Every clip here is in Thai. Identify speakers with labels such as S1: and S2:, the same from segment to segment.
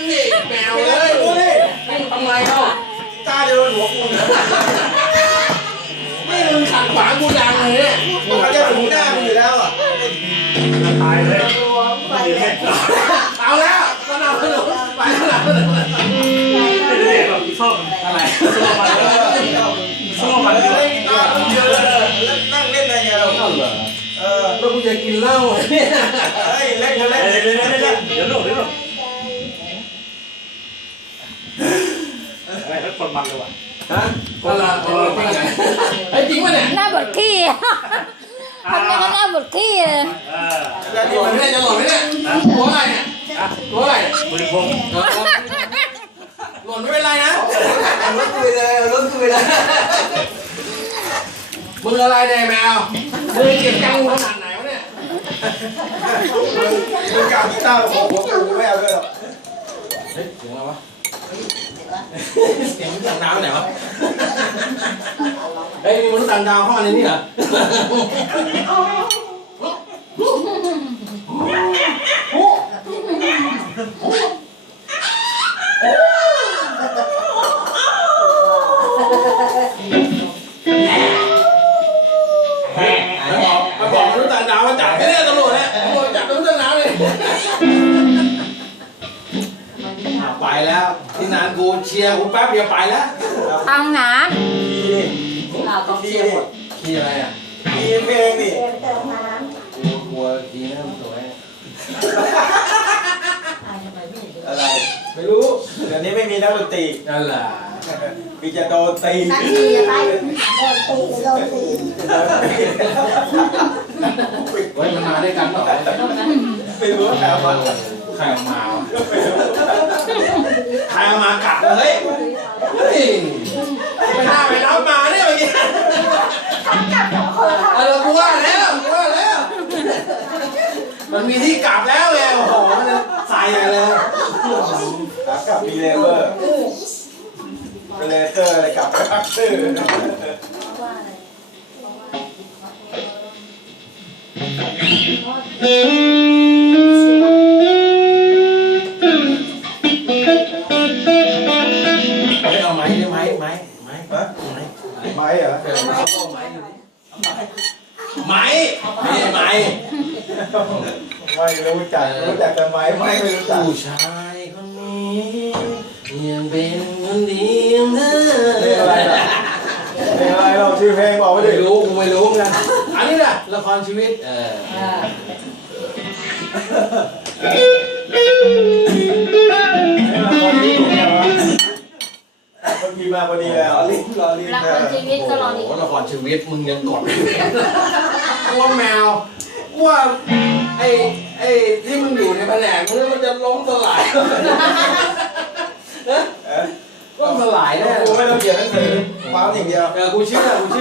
S1: สิแมวเลยทำไมเอ้าจ้าจะโดนหัวกูนี่มึงขัดขวางกูดังเลยเนี่ยมันจะถึงหน้ามึงอยู่แล้วอ่ะตายเลยเอาแล้วมันเอาขนมไปแล้วเด็กแบบชอบอะไรชอบมันชอบมันเลยนั่งเล่นอะไรเงี้ยเราแล้วกูจะกินเหล้าเนี่ยเฮ้ยเล่นกันเล่นเดี๋ยวลูกอะไรให้คนมันเลยว่ะฮะคนละจริงไงไอ้จริงวะเนี่ย
S2: หน้าบดขี้ทำยังไงหน้าบดขี้เลย
S1: แล้วที่มันไม่ได้จะหล่นไหมเนี่ยตัวอะไรเนี่ยตัวอะไรมือพงหล่นไม่เป็นไรนะรถคุยเลยมึงอะไรเนี่ยแมวมึงเก็บจังขนาดไหนวะเนี่ยมึงกล่าวที่หน้าผมกูไม่เอาด้วยหรอกเฮ้ยเสียงอะไรวะเสียงต่างดาวไหนวะเฮ้ยมีมนุษย์ต่างดาวเข้ามาในนี้เหรอมาบอกมนุษย์ต่างดาวมาจับไม่ได้ตำรวจเนี่ยตำรวจจับมนุษย์ต่างดาวเลยไปแล้วที่นานกูเชียร์กูแป๊บเดียวไปแล้ว
S2: ทางน้
S1: ำขี้หมดขี้อะไรอ่ะขี้เพลงนี่กลัวขี้นะมันสวยอะไรไม่รู้เดี๋ยวนี้ไม่มีนักดนตรีนั่นแหละมีจะโดนตี
S2: นักขี่อะไรโดนตี
S1: ไว้มันมาด้วยกันเปล่าไม่รู้ใครเอามาใครเอามากัดเลยไม่น่าไปรับมาเนี่ยเมื่อกี้กูว่าแล้วมันมีที่กลับแล้วไงโอ้โหมันใส่เลยขากลับมีเลเวอร์เลเซอร์อะไรกลับไปพักซื่อเอาไม้เหรอไม้เหรอไม่รู้จักแต่ไม้ไม่รู้จักผู้ชายคนนี้ยังเป็นคนดีนะเพลงอะไรเราชื่อเพลงบอกไม่รู้กูไม่รู้เหมือนกันอันนี้นะละครชีวิตละครชีวิตเนี่ยวะคนดีมาพอดีแล้ว
S2: ละครชีวิตก็รอดี
S1: ละครชีวิตมึงยังกดว่าแมวว่าไอ้ที่มึงอยู่ในแผนกมันจะล้มสลายนะล้มสลายแน่กูไม่ต้องเขียนหนังสือฟังอย่างเดียวกูเชื่อเพราะมึง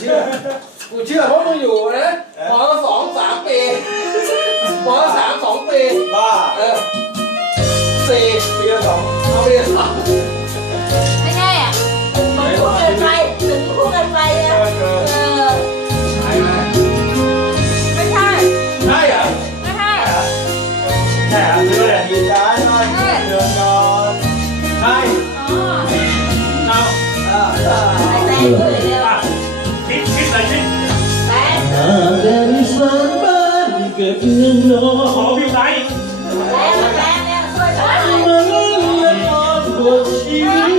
S1: อยู่นะป.2 3 ปีป.3 2 ปีบ้า4 ปีละ 2เอาปีละ 2
S2: ไม่แน่ต้องพูดกันไปถึงพูดกันไปอ่ะ
S1: ใช่ไหม
S2: ไม่ใช่
S1: ใช่เหรอ
S2: ไม่ใช่
S1: ใช่เหรอเรือดีใจนอนเรือนอนใช่เอา
S2: ไอ้แตงเลยเร็ว
S1: คิดอะไรคิด
S2: แตง
S1: เดินสานบ้านเกิดเมืองนอนขอพิมพ์ไหน
S2: แตงเนี่ยช่วยกัน
S1: มันละครบทชีวิต